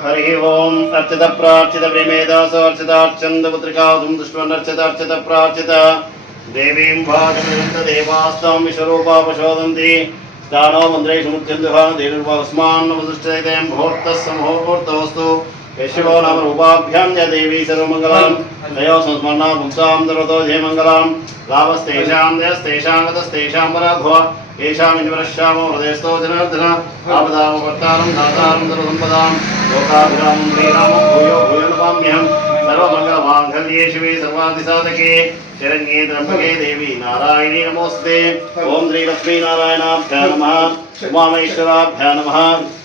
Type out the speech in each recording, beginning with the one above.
हरि ओम अर्चित प्रार्चित प्रेमेदास अर्चितार्चन्द पुत्रिकादुं दुष्टवनर्चितार्चित प्रार्चित देवीं भागवन्त देवास्तां विश्वरूपा प्रचोदन्ति स्थानो मन्त्रेषु मुख्यन्दुः देवीर्वास्मान् वदुष्टैतें मुहूर्तः समूहूर्तोऽस्तु यशो नाम रूपाभ्यां य देवी सर्वमङ्गलां तयो संस्मरणा भुक्तां दरतो जयमङ्गलां लाभस्तेषां जयस्तेषां गतस्तेषां पराभव येषामिन्द्रश्यामो हृदयस्थो जनार्दन आपदामवर्तारं दातारं सर्वसम्पदां, लोकाभिरामं, श्रीरामं, भूयो भूयो नमाम्यहं सर्वमङ्गलमाङ्गल्ये शिवे सर्वादिसाधके, शरण्ये त्र्यम्बके देवी नारायणी नमोऽस्ते। ॐ श्रीलक्ष्मीनारायणाभ्या नमः, उमामहेश्वराभ्या नमः,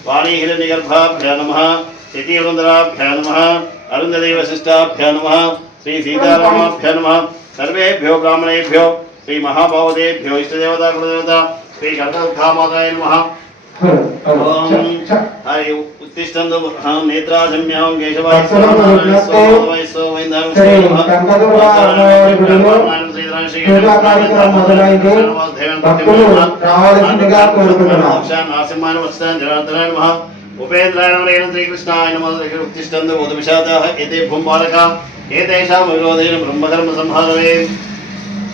वाणीहिरण्यगर्भाभ्या नमः स्थितिवृन्दराभ्या नमः अरुन्धदेवशिष्टाभ्या नमः श्रीसीतारामाभ्या नमः శ్రీ శతకామాదాయ నమ హరి ఉత్తిష్టందు నేత్రాజమ్యాం కేశవాయ నాసింహాయ వస్తాను జనార్దనాయ నమ. ఉపేంద్రాయ నమ. శ్రీకృష్ణాయ నమ. విరోధేన బ్రహ్మధర్మ సంహారవే.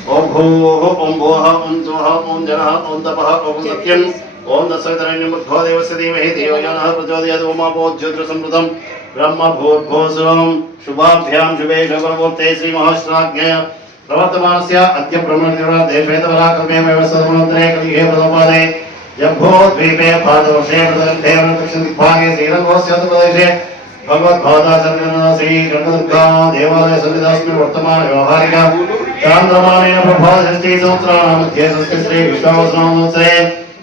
ओम भूः ओम भोः ओम सुः ओम जनः ओम तपः ओम सत्यम् ओम दशवितरण्यमुद्भव देवस्य धीमहि। धियो जनः प्रचोदयात्। उमा संप्रदम ब्रह्म भूत भूर्भोसुरम् शुभाभ्याम शुभे शुभवर्ते श्रीमहाश्राज्ञय प्रवर्तमानस्य अद्य भ्रमणनिर्वादेशवेतवराक्रमेव सर्वमन्त्रे कलिहे प्रदोपादे जम्भोद्वीपे पादवर्षे प्रदन्ते दक्षिणदिग्भागे श्रीरङ्गोस्योत्तरप्रदेशे भगवद्भादाचरणश्रीरङ्गदुर्गा वर्तमान व्यवहारिका వర్తమాన వ్యవహారిక చాంద్రమానేన ప్రభాషష్ఠీ సంవత్సరాణ మధ్య స్వస్తి శ్రీ విశ్వావసనామోత్సరే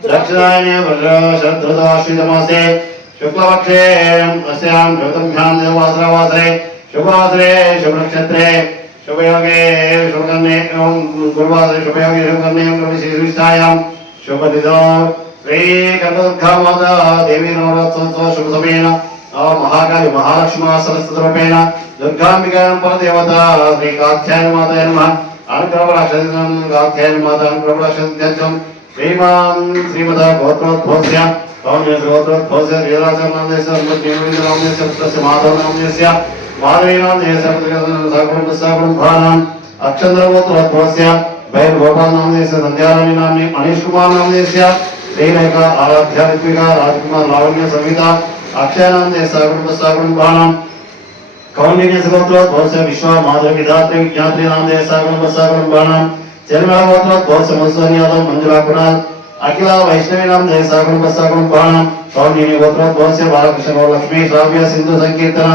దక్షిణాయనే వర్ష శుక్లపక్షే అస్యాం జ్యోతిర్భ్యాం దేవాసరవాసరే శుభవాసరే శుభనక్షత్రే శుభయోగే శుభకర్ణే ఓం గురువాసరే శుభయోగే శుభకర్ణే విశిష్టాయాం శుభదిదో శ్రీ కనకదుర్గా దేవీ నవరాత్రోత్సవ శుభ సమయేన ఆ మహాకాళి మహాలక్ష్మీ సరస్వతి రూపేణ దుర్గాంబికాయం పరదేవత శ్రీ కాత్యాయ మాత నమ. అనుగ్రహరాక్షం కాత్యాయన మాత అనుగ్రహరాక్షం శ్రీమాన్ శ్రీమద గోత్రోద్భవస్య పౌన్యస్ గోత్రోద్భవస్య వీరాచరణామదేశ్వర మాధవనామదేశ్య మాధవీనామదేశ్వరం అక్షంద్రగోత్రోద్భవస్య భైర్గోపాలనామదేశ్య సంధ్యారాణి నామ్ని మనీష్ కుమార్ నామదేశ్య శ్రీరేఖ ఆరాధ్యాత్మిక రాజకుమార్ లావణ్య సంహిత అక్షయానందేశ సగుణ కుటుంబానం కౌండిన్య సగోత్ర దోష విశ్వ మాధవ విధాత్రి విజ్ఞాత్రి సగుణ కుటుంబ కుటుంబానం చర్మల గోత్రోద్భవస్య ముస్లిం యాదవ్ మంజులా కుణాల్ అఖిల వైష్ణవి నామదేశ సగుణ కుటుంబానం కౌండిన్య గోత్ర దోష బాలకృష్ణ లక్ష్మీ శ్రావ్య సింధు సంకీర్తన.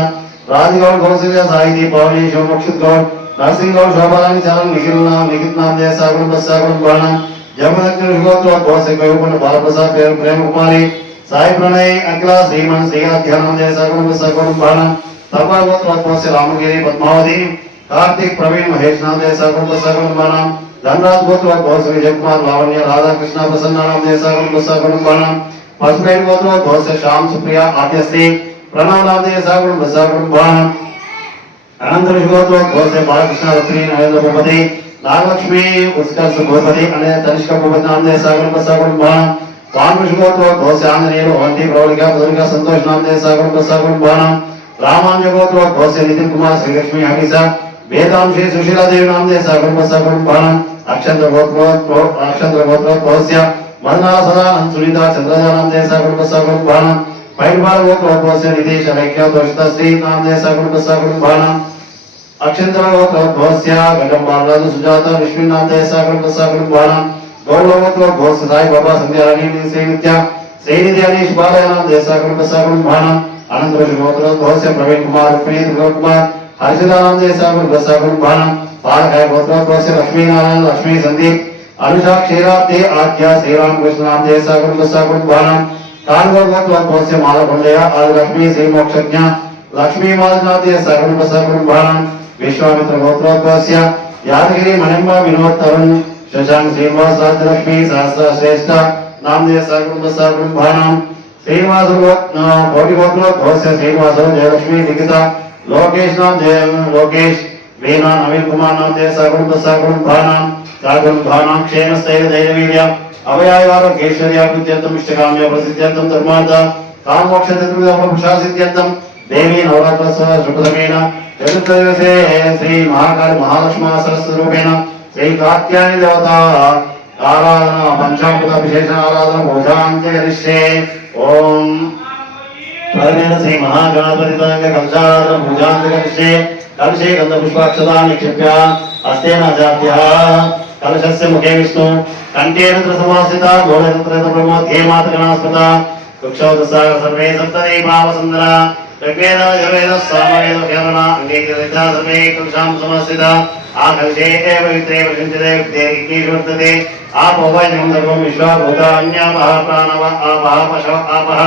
రాజగౌడ్ కౌశల్య సాహితీ పవని శివముక్షిత్ గౌడ్. నరసింహగౌడ్ శోభారాణి చరణ్ నిఖిల్ నామ్ నిఖిత్ సగుణ కుటుంబ కుటుంబానం జమదగ్ని దోష కవిపండ బాలప్రసాద్ ప్రేమ కుమారి సాయి ప్రణయ్ అఖిల శ్రీమన్ శ్రీయాధ్యానం సగుణం సగుణం బాణం. తపగోత్రోత్పత్తి రామగిరి పద్మావతి. కార్తీక్ ప్రవీణ్ మహేష్ నామదే సగుణం సగుణం బాణం. ధనరాజ్ గోత్ర విజయ్ కుమార్ లావణ్య రాధాకృష్ణ ప్రసన్న నామదే సగుణం సగుణం బాణం. గోత్ర గోత్రోద్భవ శ్యామ్ సుప్రియ ఆద్యశ్రీ ప్రణవ్ నామదే సగుణం సగుణం బాణం. అనంతర గోత్రోద్భవ బాలకృష్ణ రత్రి నరేంద్ర భూపతి. నాగలక్ష్మి ఉత్కర్ష భూపతి అనే తనిష్క భూపతి నామదే సగుణం సగుణం బాణం. వాన్పుష్పోత్వ ఘోషాంజనేయులు వంటి ప్రౌలిక మధురిక సంతోష్ నామదే సాగుణం ప్రసాగుణం బాణం రామాంజగోత్ర ఘోష నితిన్ కుమార్ శ్రీలక్ష్మి హరిస వేదాంశే సుశీలాదేవి నామదే సాగుణం ప్రసాగుణం బాణం అక్షంద్ర గోత్ర అక్షంద్ర గోత్ర ఘోష్య మదనా సదానంద్ సునీత చంద్రజా నామదే సాగుణం ప్రసాగుణం బాణం పైడిపాల గోత్ర ఘోష నితేష్ రైక్య దోషిత శ్రీ నామదే సాగుణం ప్రసాగుణం బాణం అక్షంతర గోత్ర ఘోష్య గడ్డం బాలరాజు సుజాత విష్ణు నామదే సాగుణం బాణం గౌరవతో ఘోష సాయి బాబా సంధ్యారాణి శ్రీనిత్య శ్రీనిధి అనీష్ బాలయానం దేశాకులం ప్రసాకులం భానం అనంతర గోత్ర ఘోష ప్రవీణ్ కుమార్ రుక్మిణి దుర్గా కుమార్ హర్షిదానం దేశాకులం ప్రసాకులం భానం పాలకాయ గోత్ర ఘోష లక్ష్మీనారాయణ లక్ష్మీ సందీప్ అనుషా క్షీరాబ్ది ఆద్య శ్రీరామకృష్ణ నామ దేశాకులం ప్రసాకులం భానం కాన్గో గోత్ర ఘోష మాలకొండయ ఆది లక్ష్మీ శ్రీ మోక్షజ్ఞ లక్ష్మీ మాలనాథ దేశాకులం ప్రసాకులం భానం విశ్వామిత్ర గోత్రోద్భవస్య యాదగిరి మణింబ వినోద్ తరుణ్ शशांक श्रीवासाद्रष्टि सहस्रश्रेष्ठ नामदेव सगुण सगुंभाणाम श्रीवासो कोटिवक्रोस्य जय लक्ष्मी लिखिता, लोकेश नाम जय लोकेश, वीणा नवीन कुमार नाम जय नामदेव सगुण सगुंभाणाम भानम क्षेम सैव दैवीर्य अवयावारोग्यैश्वर्याकृत्यर्थम् इष्टकाम्य प्रसिद्ध्यर्थम्, धर्मार्थ कामोक्षचतुर्विधप्रशासित्यर्थम् देवी नवरात्रस्व शुभसमेन चतुर्थदिवसे श्रीमहाकाल महालक्ष्मा सरस्वरूपेण నవరాత్రోత్సవ శ్రీ మహాకాళి దేవత ఆరాధన పంచామృత విశేష ఆరాధన భోజాంత్య ఓం. ప్రథమేన శ్రీ మహాగణపతి కలశారాధన భోజాంత్య కరిష్యే కలశే గంధ పుష్పాక్షతా నిక్షిప్య హస్తేన జాత్య కలశస్య ముఖే విష్ణు. కంఠేన త్రిసమాసిత గోళయంత్ర బ్రహ్మధ్యే మాతృగణాస్పద వృక్షోదసాగ సర్వే సప్తదీపావసుందర ఋగ్వేద యజుర్వేద సామవేద కేరళ అంగీకృత సర్వే కలుషాం సమస్థిత. ఆ కలశే ఏవ విత్రే ప్రశంసితే విత్తే ఇగ్నిషు ఆపో వైనం సర్వం విశ్వభూతాన్యాపః ప్రాణవ ఆపః పశవ ఆపః.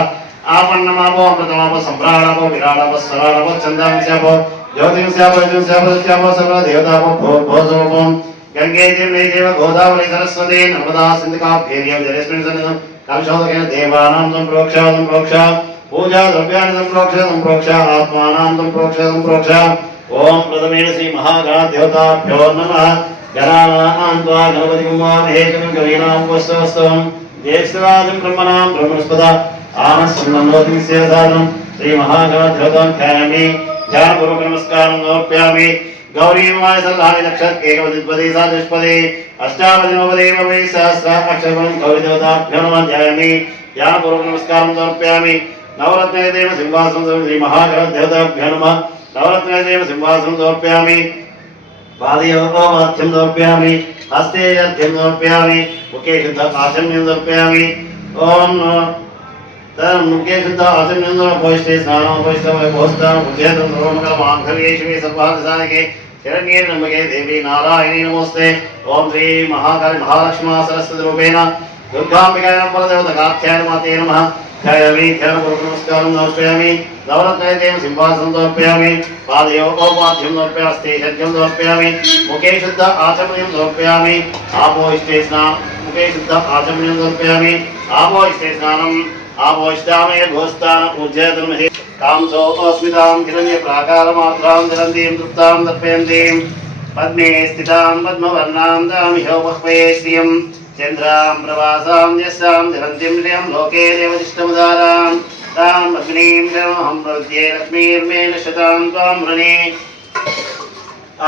ఆపన్నమాపో అమృతమాపో సంప్రాణాపో విరాడాపో స్వరాడాపో చందాంశాపో జ్యోతింశాపో జ్యోతింశాపో సత్యాపో సర్వ దేవతాపో భోజోపం. గంగే జీవ గోదావరి సరస్వతి నర్మదా సింధుకాభ్యేర్యం జలేస్మిన్ సన్నిధం కలుషోదకేన దేవానాం సంప్రోక్ష సంప్రోక్ష. పూజా ద్రవ్యాన్ని సంప్రోక్ష ప్రోక్ష ఆత్మానాం సంప్రోక్ష సంప్రోక్ష ఓం ప్రథమేణ శ్రీ మహాగణదేవతాభ్యో నమ. గణానాం త్వా గణపతి కుమారేశం కవీనాం వస్తవస్తవం దేశరాజం బ్రహ్మణాం బ్రహ్మస్పద ఆనస్సున్నోతి సాధనం శ్రీ మహాగణాదేవతాం ఖ్యామి ధ్యానపూర్వక నమస్కారం సమర్ప్యామి. గౌరీమాయ సల్లాని నక్షత్ ఏకవదిపదే సాదృష్పదే. అష్టావది నవదే వై సహస్ర అక్షరం గౌరీదేవతాభ్యో నమః. ధ్యాయామి. ధ్యానపూర్వక నమస్కారం సమర్ప్యామి. నవరత్నయదేవ సింహాసనం శ్రీ మహాగణాదేవతాభ్యో నమః. నవరత్నదేవ సింహాసనం సమర్ప్యామి. పాదయోగోవాక్యం సమర్ప్యామి. హస్తే అర్ఘ్యం సమర్ప్యామి. ముఖే శుద్ధ ఆచమ్యం సమర్ప్యామి. ఓం నమో. ముఖే శుద్ధ ఆచమ్యం పోయిష్టే స్నానం పోయిష్టం పోస్తాం ఉద్యోగం సర్వమంగళ మాంగళ్యేషు మే శరణ్యే నమ్మకే దేవి నారాయణీ నమోస్తే. ఓం శ్రీ మహాకాళి మహాలక్ష్మీ సరస్వతి రూపేణ. దుర్గాంబికాయ నమః దేవత కాత్యాయ మాతే నమః. ధ్యాయామి ధ్యానపూర్వక నమస్కారం సమర్పయామి. నవరత్నదేవ సింహాసనం సమర్పయామి. పాదయోగోపాధ్యం సమర్పయామి హస్తే షడ్యం సమర్పయామి. ముఖే శుద్ధ ఆచమయం సమర్పయామి. ఆపో ఇష్టే స్నానం ముఖే శుద్ధ ఆచమయం సమర్పయామి. ఆపో ఇష్టే స్నానం ఆపో ఇష్టామే భోస్తాన పూజ్యతమహే కాంసోస్మితాం కిరణ్య ప్రాకారమాత్రాం ధరంతీం తృప్తాం తర్పయంతీం. పద్మే స్థితాం పద్మవర్ణాం దామి దామిహోపహ్వే శ్రియం. చంద్రాం ప్రవాసాం యస్సాం ధరంతిం శ్రియం లోకే దేవతిష్టముదారాం ताम् अग्निं नमहं प्रद्ये लक्ष्मीर्मेण शतां त्वां वृणे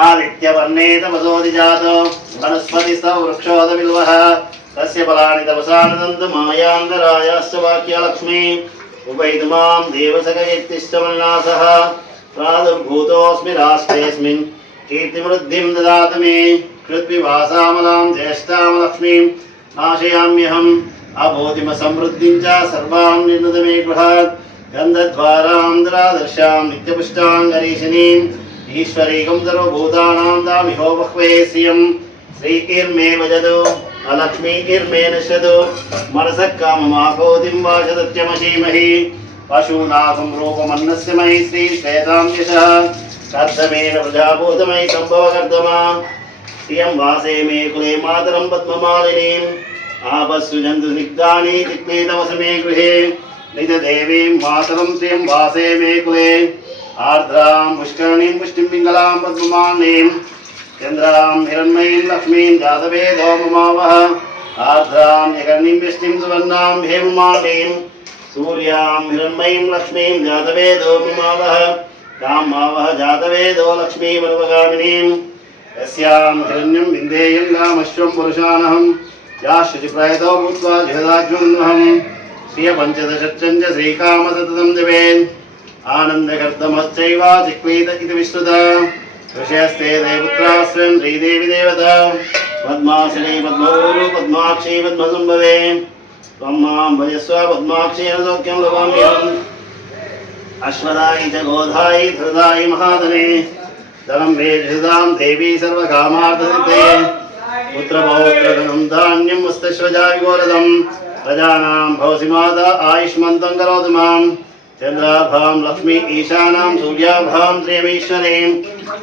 आदित्यवर्णे तपसोदिजातो वनस्पतिस्तव वृक्षोदबिल्वः तस्य फलानि तपसा नदन्तु मायान्तरायाश्च वाक्यलक्ष्मी उपैतु मां देवसखयत्तिष्ठमन्नासः प्रादुर्भूतोऽस्मि राष्ट्रेऽस्मिन् कीर्तिवृद्धिं ददातु मे कृत्विवासामलां ज्येष्ठां लक्ष्मीं नाशयाम्यहम् अबोधिमसमृद्धिं च सर्वां निर्नुद मे गृहात् गन्धद्वारान्तरादर्शां नित्यपुष्टाङ्गरीशिनीम् ईश्वरीकं सर्वभूतानां दामिहो बह्वे श्रियं श्रीकीर्मे भजतु अलक्ष्मीकीर्मे नश्यतु मनसः काममाकोतिं वाचदत्यमशीमहि पशूनाथं रूपमन्नस्य मयि श्रीश्वेतां यशः कर्दमेन प्रजाभूतमयि सम्भवकर्दमा श्रियं वासे मे कुले मातरं पद्ममालिनीम् आपस्सुजन्तु स्निग्धानि चिक्लीतवसमे गृहे। निजदेवीं मातरं श्रियं वासे मे कुले। आर्द्रां पुष्करणीं पुष्टिं पिङ्गलां पद्ममालिनीं। चन्द्रां हिरण्मयीं लक्ष्मीं जातवेदो ममावह आर्द्रां जगन्नीं वृष्टिं सुवर्णां हेममालिनीं। सूर्यां हिरण्मयीं लक्ष्मीं जातवेदो ममावह तां मावह जातवेदो लक्ष्मीमनुपगामिनीं यस्यां हिरण्यं विन्देयं गामश्वं पुरुषानहम् या शुचिप्रयतो भूत्वा जगदाज्युन्नहम् श्रियपञ्चदशच्चञ्च श्रीकामसततं दिवेन् आनन्दकर्तमश्चैव चिक्लीत इति विश्रुत ऋषयस्ते देवपुत्रा स्वयं श्रीदेवी देवता पद्मासने पद्मोरु पद्माक्षी पद्मसम्भवे त्वं मां भजस्व पद्माक्षेण सौख्यं लभाम्यहम् अश्वदायि च गोधायि धृदायि महादने धनं मे धृदां देवी सर्वकामार्थसिद्धे पुत्रपौत्रधनं धान्यं वस्तश्वजाविगोरदं प्रजानां भवसि माता आयुष्मन्तं करोतु माँ। चन्द्राभां लक्ष्मी ईशानां सूर्याभां श्रियमीश्वरीं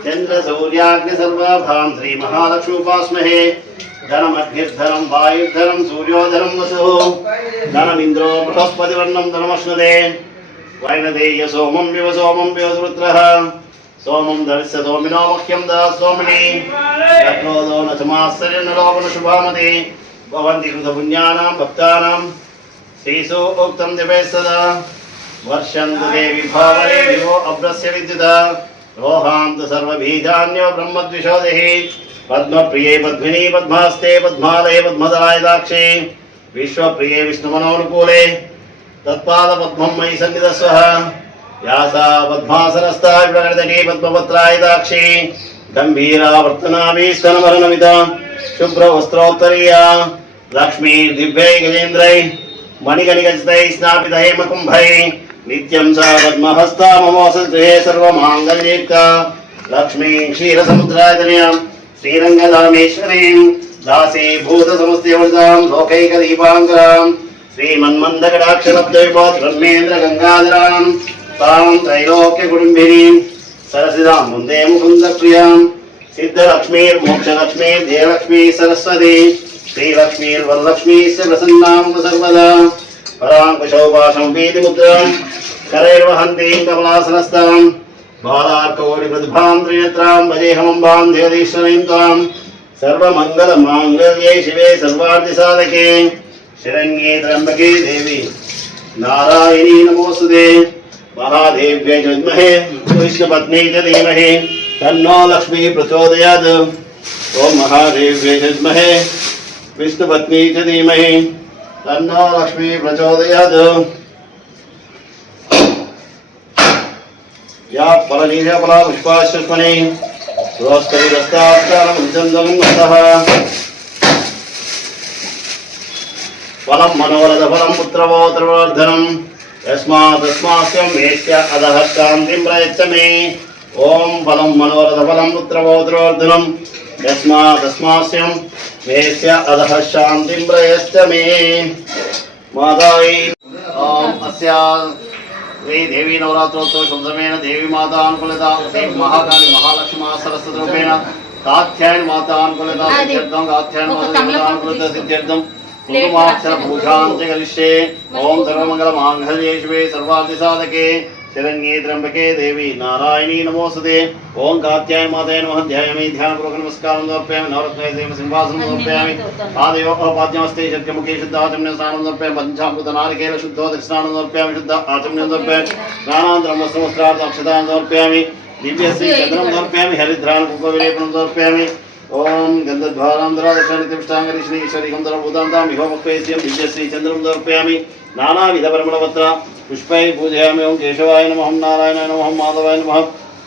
चन्द्रसूर्याग्निसर्वाभां श्रीमहालक्ष्मीपास्महे धनमग्निर्धनं वायुर्धनं सूर्योधनं वसुः। धनमिन्द्रो बृहस्पतिवर्णं धनमश्नुते। वैनदेय सोमं विव सोमं सोमं സോമം ധവിസ്യ സോമിനോ മഹ്യം ദോമിനി യത്രോദോ ന ചമാസ്സര്യം ലോപന ശുഭാമതി ഭവന്തി കൃതപുണ്യാനാം ഭക്താനാം ശ്രീസു ഉക്തം ദിവേ സദാ വർഷന്തു ദേവി ഭാവരെ ദിവോ അബ്രസ്യ വിദ്യുത രോഹാന്ത സർവബീജാന്യോ ബ്രഹ്മദ്വിഷോദിഹി പത്മപ്രിയേ പത്മിനി പത്മാസ്തേ പത്മാലയ പത്മദായദാക്ഷേ വിശ്വപ്രിയേ വിഷ്ണുമനോനുകൂലേ തത്പാദപത്മം മയി സന്നിധസ്വ యాసా పద్మాసనస్థా శుభ్ర వస్త్రోత్తరీయా లక్ష్మీ దివ్యై గజేంద్రై మణిగణిగజితై స్నాపిత హేమకుంభై నిత్యం సా పద్మహస్తా మమోస గృహే సర్వమాంగల్యేక లక్ష్మీ క్షీరసముద్రాయతనయాం దాసీ భూత సమస్తవృతాం లోకైక బ్రహ్మేంద్ర గంగాధరాం తాం త్రైలోక్య కుటుంబినీం సరసిదాం ముందే ముకుంద ప్రియాం సిద్ధలక్ష్మీర్ మోక్షలక్ష్మీర్ జయలక్ష్మీ సరస్వతి శ్రీలక్ష్మీర్ వరలక్ష్మీశ్చ ప్రసన్నాం సర్వదా పరాంకుశోపాశం వీతి ముద్రాం కరైర్వహంతీం కమలాసనస్తాం బాలార్కౌరి ప్రతిభాం త్రినేత్రాం భజేహమంబాం దేవదీశ్వరీం తాం సర్వమంగళ మాంగళ్యే శివే సర్వార్థసాధకే. శరణ్యే త్రంబకే దేవి నారాయణీ నమోస్తుదే మహాదేవ్యై విద్మహే విష్ణుపత్ని ధీమహి తన్నో లక్ష్మీ ప్రచోదయాత్. ఓం మహాదేవ్యై విద్మహే విష్ణుపత్ని ధీమహి తన్నో లక్ష్మీ ప్రచోదయాత్. యా ఫలనీరఫలా పుష్పాశ్వని ఫలం మనోరథ ఫలం పుత్రవోత్రవర్ధనం యస్మాదస్మాస్యం వేష్య అధః శాంతిం ప్రయచ్చమే. ఓం బలం మనోరథఫలం పుత్రవోద్రోర్ధనం యస్మాదస్మాస్యం వేష్య అధః శాంతిం ప్రయచ్చమే. మాదాయి ఓం అస్యా. శ్రీ దేవీ నవరాత్రోత్సవ శుద్ధమైన దేవి మాత అనుకూలత శ్రీ మహాకాళి మహాలక్ష్మి మహాసరస్వతి రూపేణ. కాత్యాయన మాత అనుకూలత సిద్ధ్యర్థం కాత్యాయన మాత అనుకూలత సిద్ధ్యర్థం. करिष्ये ॐ सर्वमङ्गलमाङ्गल्ये शिवे सर्वादिसाधके शरण्ये त्र्यम्बके देवी नारायणी नमोऽस्तुते ॐ कात्यायन माताय नमः ध्यायामि ध्यानपूर्वक नमस्कारं समर्पयामि नवरत्नय देव सिंहासनं समर्पयामि पाद्यमस्ते शक्यमुखे शुद्ध आचम्य स्नानं समर्पयामि पञ्चामृत नारिकेल शुद्धो शुद्ध आचम्यं समर्पयामि स्नानान्तरं वस्त्रवस्त्रार्थम् अक्षतां समर्पयामि दिव्यश्री चन्द्रं समर्पयामि हरिद्रान् कुङ्कुमविलेपनं समर्पयामि ఓం గంధద్వారాంధ్రాదశాంగరీశ్వరీకంధరభూతాంతాం విహోమక్వేస్యం దివ్యశ్రీ చంద్రం సమర్పయామి నానావిధపరమణవత్ర పుష్పై పూజయామి ఓం కేశవాయ నమహం నారాయణాయ నమహం మాధవాయ నమః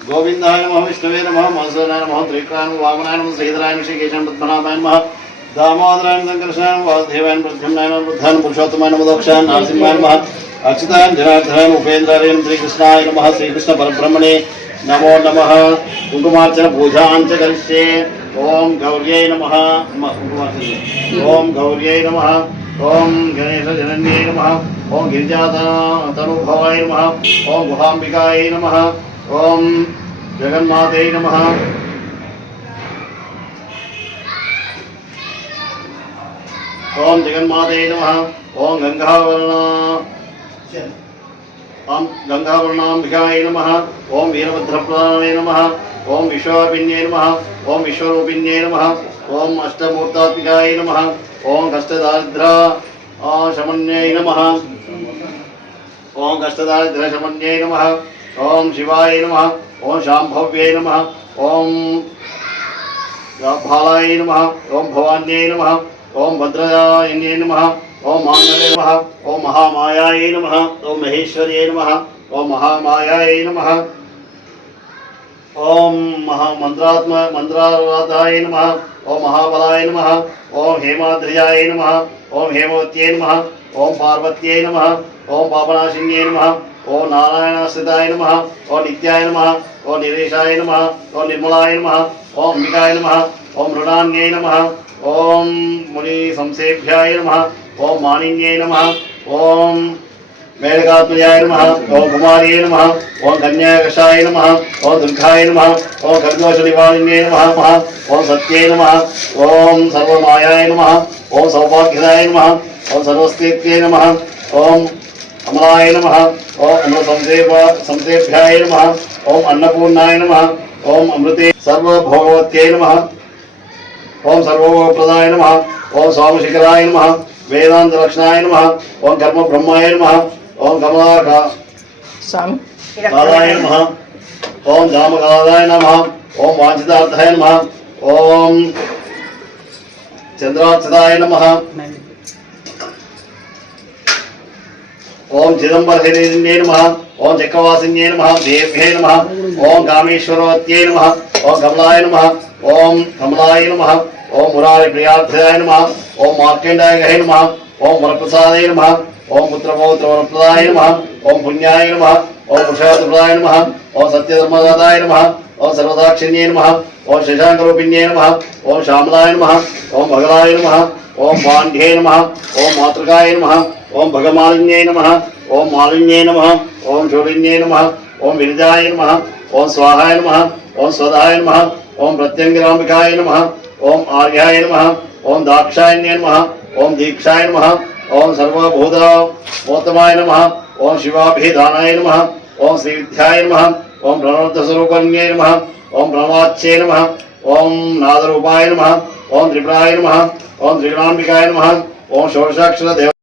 గోవిందాయ నమః విష్ణువే నమః మధుసూదనాయ నమః త్రికాయ వామనాయ నమః శ్రీధరాయ శ్రీకేశం పద్మనాభాయ నమః దామోదరాయ కృష్ణాయ వాసుదేవాయ ప్రద్యుమ్నాయ బుద్ధాన్ పురుషోత్తమాయ నమ దోక్షాయ నరసింహాయ నమః అచ్యుతాయ జనార్దనాయ ఉపేంద్రాయ శ్రీకృష్ణాయ నమః శ్రీకృష్ణ పరబ్రహ్మణే నమో నమః. కుంకుమార్చన పూజాంచ ఓం గౌర్యై నమ. ఓం గౌర్యై నమ. ఓం గణేశ జనన్యై నమ. ఓం గిరిజాతనుభవాయ నమ. ఓం గుహాంబికాయ నమ. ఓం జగన్మాతై నమ. ఓం జగన్మాతై నమ. ఓం గంగావరణ. ஓம் கங்காபுரணாம்பிகாய நம ஓம் வீரபத்ரப்பிரதானே நம ஓம் விஸ்வாபின்யே நம ஓம் விஸ்வரூபின்யே நம ஓம் அஷ்டமூர்த்தாத்மிகாய நம ஓம் கஷ்டதாரித்ரா சமன்யை நம ஓம் கஷ்டதாரித்ரசமன்யை நம ஓம் சிவாய நம ஓம் சாம்பவ்யை நம ஓம் பாலாய நம ஓம் பவான்யை நம ஓம் பத்ரதாயன்யை நம ओम मांगले नमः ओम महामायाय नमः ओम महेश्वर्य नमः ओम महामायाय नमः। ओम महामंत्रात्म मंत्राराधाय नमः ओम महाबलाय नमः ओम हेमाद्रियाय नमः ओम हेमवत्यै नमः ओम पार्वत्यै नमः ओम पापनाशिन्यै नमः ओम नारायणाश्रिताय नमः ओ नित्याय नमः ओ निरेशाय नमः ओ निर्मलाय नमः ओम अंबिकाय नमः ओम मृणान्यै नमः, ओम मुनि संसेभ्याय नमः ओम माणिन्ये नमः ओम मेलकात्मजाय नमः ओम कुमार्ये नमः ओम कन्याकषाय नमः ओम दुर्गाय नमः ओम खरगोशनिवारिण्ये नमः नमः ओम सत्ये नमः ओम सर्वमायाय नमः ओम सौभाग्यदाय नमः ओम सर्वस्थित्ये नमः ओम अमलाय नमः ओम अमृतसंसेव संसेभ्याय नमः ओम अन्नपूर्णाय नमः ओम अमृते सर्वभोगवत्यै नमः ओम सर्वभोगप्रदाय नमः ओम स्वामिशिखराय नमः వేదాంత లక్షణాయ నమ ఓం కర్మ బ్రహ్మాయ నమ ఓం కమలాక కాలాయ నమ ఓం దామకాలాయ నమ ఓం వాంఛితార్థాయ నమ ఓం చంద్రాక్షదాయ నమ ఓం చిదంబరహిరణ్యే నమ ఓం చక్రవాసిన్యే నమ దేవ్యే నమ ఓం కామేశ్వరవత్యై నమ ఓం కమలాయ నమ ఓం కమలాయ నమ ఓం మురారి ప్రియార్థాయ నమ ఓం మార్కండాయ నమ ఓం వరప్రసాదాయ నమ ఓం పుత్రపౌత్ర వరప్రదాయ నమ ఓం పుణ్యాయ నమ ఓం పురుషార్థప్రదాయ నమ ఓం సత్యధర్మదాతాయ నమ ఓం సర్వదాక్షిణ్యే నమ ఓం శశాంకరూపిణ్యే నమ ఓం శ్యామలాయ నమ ఓం భగలాయ నమ ఓం పాండ్యే నమ ఓం మాతృకాయ నమ ఓం భగమాలిన్యే నమ ఓం మాలిన్యే నమ ఓం శోభిన్యై నమ ఓం విరజాయ నమ ఓం స్వాహాయ నమ ఓం స్వదాయ నమ ఓం ప్రత్యంగిరాంబికాయ నమ ఓం ఆర్యాయ నమ ఓం దాక్షాయణ్య నమ ఓం దీక్షాయ నమ ఓం సర్వభూత మోత్తమాయ నమ ఓం శివాభిధానాయ నమ ఓం శ్రీ విద్యాయ నమ ఓం ప్రణవస్వరూపన్యై నమ ఓం ప్రణవాచ్యే నమ ఓం నాదరూపాయ నమ ఓం త్రిపురాయ నమ ఓం త్రిగుణాంబికాయ నమ ఓం షోడశాక్షర దేవ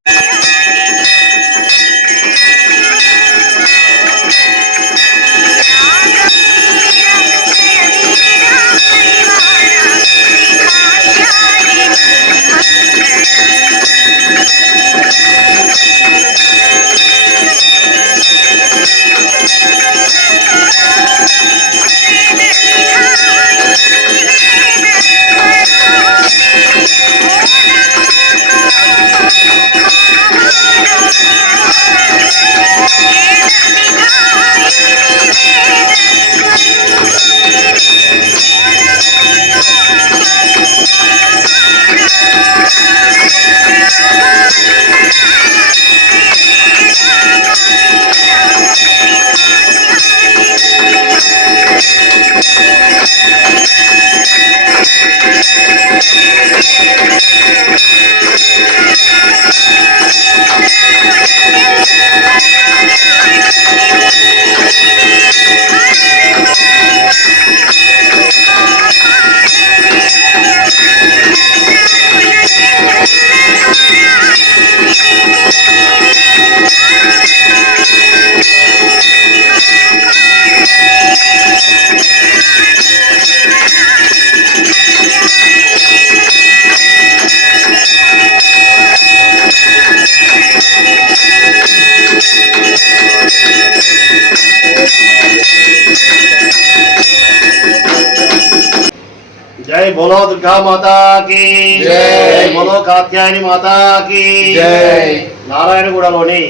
బోలో దుర్గా మాతా కీ జై. జై బోలో కాత్యాయని మాతా కీ జై. నారాయణగూడలోని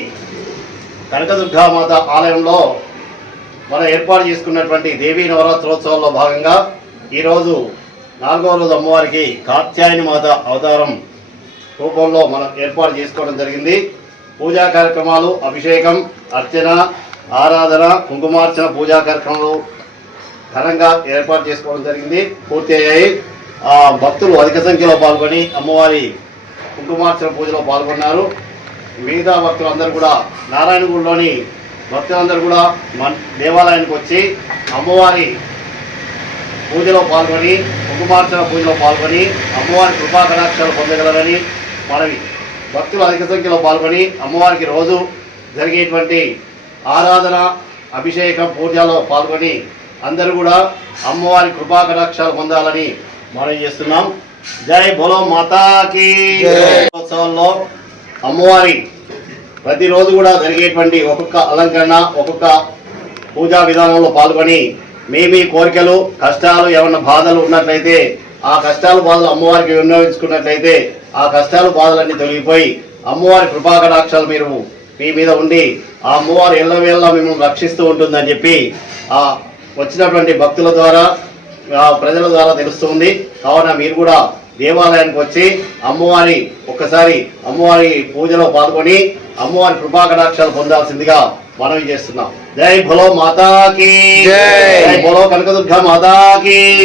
కనకదుర్గా మాత ఆలయంలో మనం ఏర్పాటు చేసుకున్నటువంటి దేవీ నవరాత్రోత్సవంలో భాగంగా ఈరోజు నాలుగవ రోజు అమ్మవారికి కాత్యాయని మాత అవతారం రూపంలో మనం ఏర్పాటు చేసుకోవడం జరిగింది. పూజా కార్యక్రమాలు అభిషేకం అర్చన ఆరాధన కుంకుమార్చన పూజా కార్యక్రమాలు ఘనంగా ఏర్పాటు చేసుకోవడం జరిగింది. పూర్తి అయ్యాయి భక్తులు అధిక సంఖ్యలో పాల్గొని అమ్మవారి కుంకుమార్చన పూజలో పాల్గొన్నారు. మిగతా భక్తులందరూ కూడా నారాయణగూడలోని భక్తులందరూ కూడా మన దేవాలయానికి వచ్చి అమ్మవారి పూజలో పాల్గొని కుంకుమార్చన పూజలో పాల్గొని అమ్మవారి కృపా కటాక్షాలు పొందగలరని మనవి. భక్తులు అధిక సంఖ్యలో పాల్గొని అమ్మవారికి రోజు జరిగేటువంటి ఆరాధన అభిషేకం పూజలో పాల్గొని అందరూ కూడా అమ్మవారి కృపా కటాక్షాలు పొందాలని మనం చేస్తున్నాం జై బోలో మాతాకి. ఉత్సవంలో అమ్మవారి ప్రతిరోజు కూడా జరిగేటువంటి ఒక్కొక్క అలంకరణ ఒక్కొక్క పూజా విధానంలో పాల్గొని మీ మీ కోరికలు కష్టాలు ఏమన్నా బాధలు ఉన్నట్లయితే ఆ కష్టాలు బాధలు అమ్మవారికి వినియోగించుకున్నట్లయితే ఆ కష్టాలు బాధలన్నీ తొలగిపోయి అమ్మవారి కృపా కటాక్షాలు మీరు మీ మీద ఉండి ఆ అమ్మవారు ఎల్లవేళ మిమ్మల్ని రక్షిస్తూ ఉంటుందని చెప్పి ఆ వచ్చినటువంటి భక్తుల ద్వారా ప్రజల ద్వారా తెలుస్తుంది. కావున మీరు కూడా దేవాలయానికి వచ్చి అమ్మవారి ఒక్కసారి అమ్మవారి పూజలో పాల్గొని అమ్మవారి కృపా కటాక్షాలు పొందాల్సిందిగా మనవి చేస్తున్నాం. జై భలో మాతాకి. జై. జై భలో కనకదుర్గ మాతాకి.